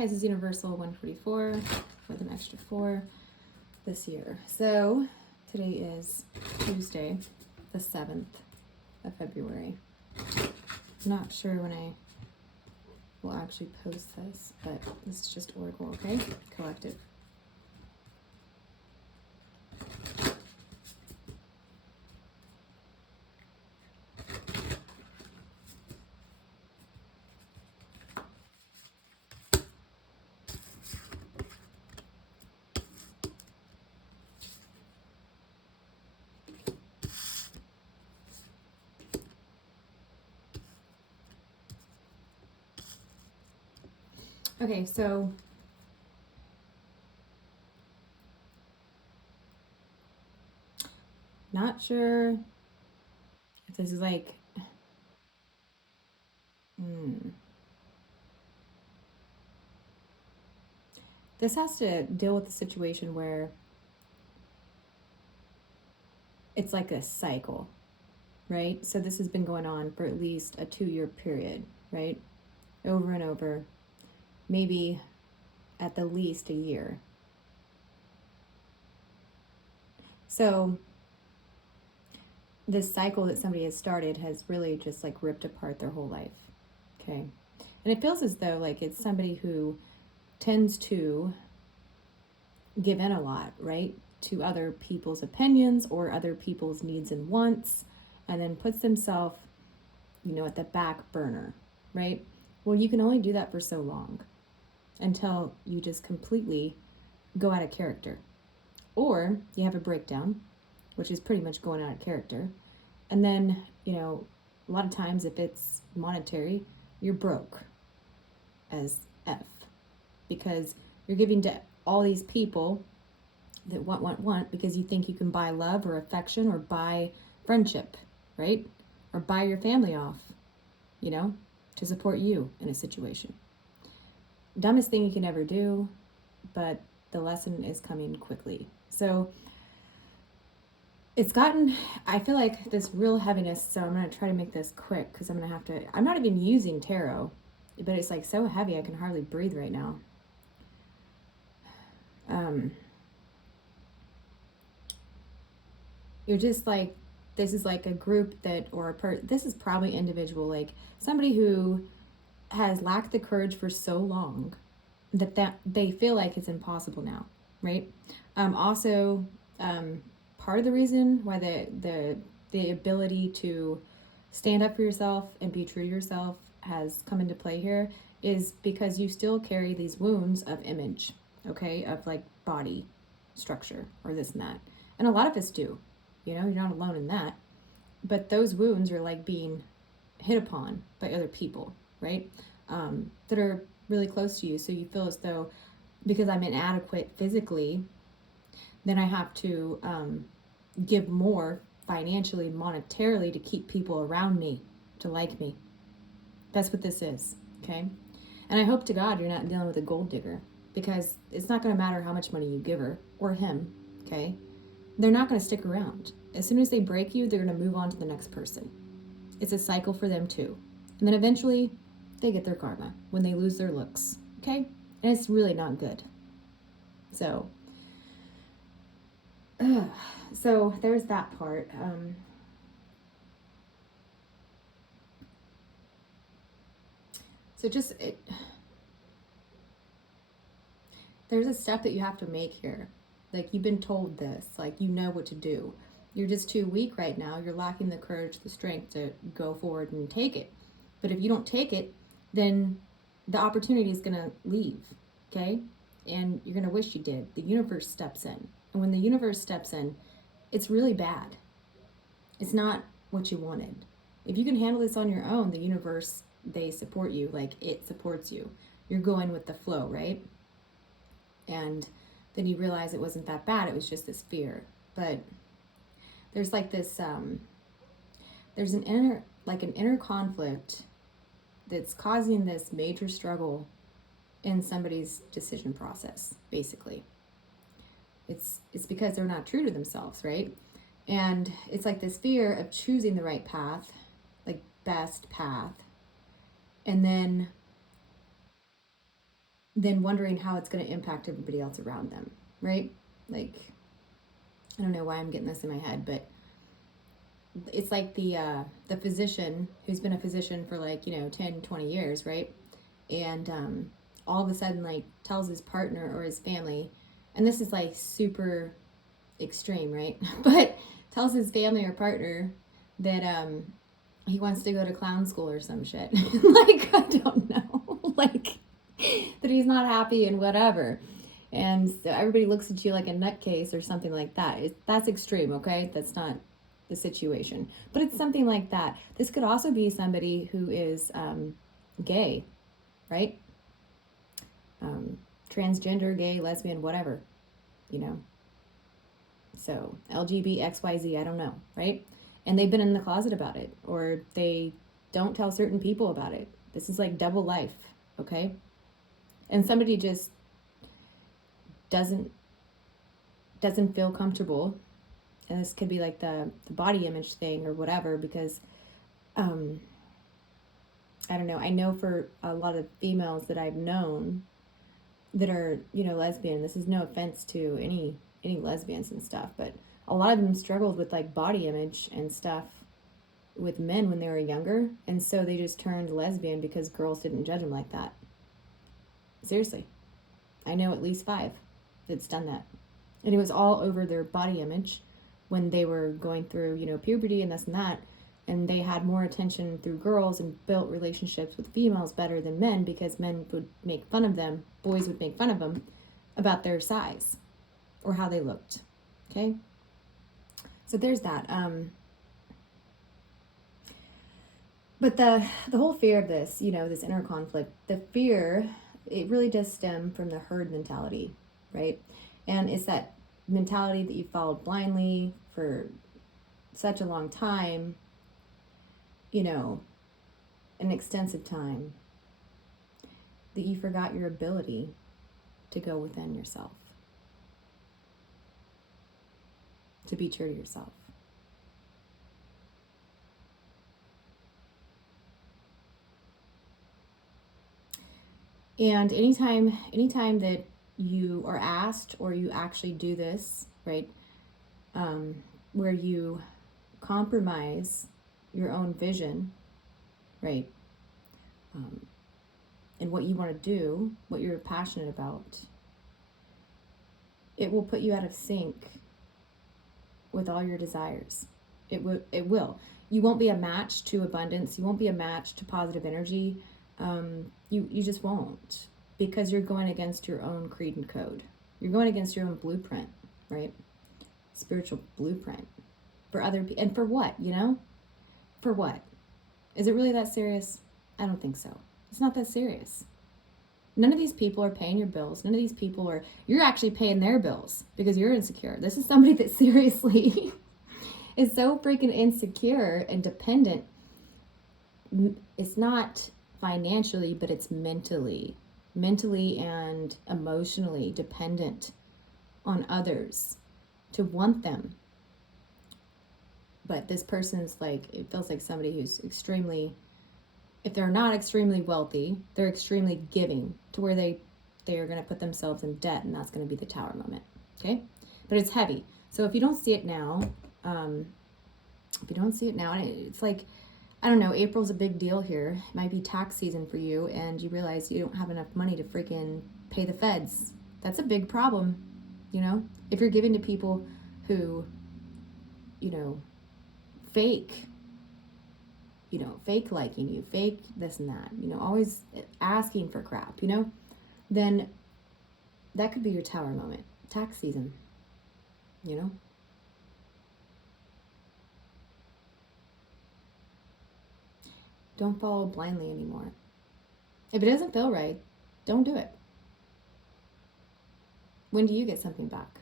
Pisces Universal 144 with an extra 4 this year. So today is Tuesday, the 7th of February. I'm not sure when I will actually post this, but this is just Oracle, okay? Collective. Okay, so not sure if this is like, this has to deal with the situation where it's like a cycle, right? So this has been going on for at least a 2-year period, right? Over and over, maybe at the least a year. So this cycle that somebody has started has really just like ripped apart their whole life, okay? And it feels as though like it's somebody who tends to give in a lot, right? To other people's opinions or other people's needs and wants, and then puts themselves, at the back burner, right? Well, you can only do that for so long until you just completely go out of character. Or you have a breakdown, which is pretty much going out of character. And then, a lot of times if it's monetary, you're broke as F, because you're giving to all these people that want because you think you can buy love or affection or buy friendship, right? Or buy your family off, to support you in a situation. Dumbest thing you can ever do, but the lesson is coming quickly. So I feel like this real heaviness, so I'm going to try to make this quick because I'm not even using tarot, but it's like so heavy I can hardly breathe right now. You're just like, this is like a group this is probably individual, like somebody who has lacked the courage for so long that they feel like it's impossible now, right? Also, part of the reason why the ability to stand up for yourself and be true to yourself has come into play here is because you still carry these wounds of image, okay, of like body structure or this and that. And a lot of us do, you're not alone in that. But those wounds are like being hit upon by other people, right? That are really close to you. So you feel as though because I'm inadequate physically, then I have to give more financially, monetarily to keep people around me to like me. That's what this is, okay? And I hope to God you're not dealing with a gold digger, because it's not going to matter how much money you give her or him, okay? They're not going to stick around. As soon as they break you, they're going to move on to the next person. It's a cycle for them too. And then eventually they get their karma when they lose their looks, okay? And it's really not good. So there's that part. There's a step that you have to make here. Like, you've been told this, like, you know what to do. You're just too weak right now. You're lacking the courage, the strength to go forward and take it. But if you don't take it, then the opportunity is going to leave, okay? And you're going to wish you did. The universe steps in. And when the universe steps in, it's really bad. It's not what you wanted. If you can handle this on your own, the universe, they support you, like it supports you. You're going with the flow, right? And then you realize it wasn't that bad. It was just this fear. But there's like this, there's an inner conflict that's causing this major struggle in somebody's decision process, basically. It's because they're not true to themselves, right? And it's like this fear of choosing the right path, like best path, and then then wondering how it's going to impact everybody else around them, right? Like, I don't know why I'm getting this in my head, but it's like the physician who's been a physician for like, 10, 20 years, right? And all of a sudden, like, tells his partner or his family, and this is like super extreme, right? But tells his family or partner that he wants to go to clown school or some shit. Like, I don't know. Like, that he's not happy and whatever. And so everybody looks at you like a nutcase or something like that. That's extreme, okay? That's not the situation. But it's something like that. This could also be somebody who is gay, right? Transgender, gay, lesbian, whatever, So LGBTXYZ, I don't know, right? And they've been in the closet about it, or they don't tell certain people about it. This is like double life, okay? And somebody just doesn't feel comfortable, and this could be like the body image thing or whatever, because I don't know, I know for a lot of females that I've known that are lesbian, this is no offense to any lesbians and stuff, but a lot of them struggled with like body image and stuff with men when they were younger, and so they just turned lesbian because girls didn't judge them like that. Seriously, I know at least 5 that's done that, and it was all over their body image when they were going through puberty and this and that, and they had more attention through girls and built relationships with females better than men, because men would make fun of them, boys would make fun of them about their size or how they looked. Okay, so there's that. But the whole fear of this, this inner conflict, the fear, it really does stem from the herd mentality, right? And it's that mentality that you followed blindly for such a long time, an extensive time, that you forgot your ability to go within yourself, to be true to yourself. And anytime that you are asked, or you actually do this, right, where you compromise your own vision, right, and what you want to do, what you're passionate about, it will put you out of sync with all your desires. It will. You won't be a match to abundance. You won't be a match to positive energy. You just won't, because you're going against your own creed and code. You're going against your own blueprint, right? Spiritual blueprint for other people. And for what, For what? Is it really that serious? I don't think so. It's not that serious. None of these people are paying your bills. None of these people you're actually paying their bills because you're insecure. This is somebody that seriously is so freaking insecure and dependent. It's not financially, but it's mentally and emotionally dependent on others to want them. But this person's like, it feels like somebody who's extremely, if they're not extremely wealthy, they're extremely giving, to where they are going to put themselves in debt, and that's going to be the tower moment. Okay, but it's heavy. So if you don't see it now, it's like, I don't know, April's a big deal here. It might be tax season for you, and you realize you don't have enough money to freaking pay the feds. That's a big problem, if you're giving to people who, fake liking you, fake this and that, always asking for crap, then that could be your tower moment. Tax season, Don't follow blindly anymore. If it doesn't feel right, don't do it. When do you get something back?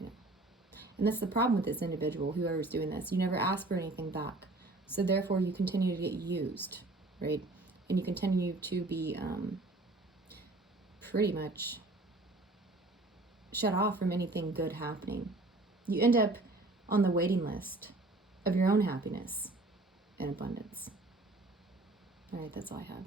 And that's the problem with this individual, whoever's doing this. You never ask for anything back. So therefore you continue to get used, right? And you continue to be pretty much shut off from anything good happening. You end up on the waiting list of your own happiness and abundance. All right, that's all I have.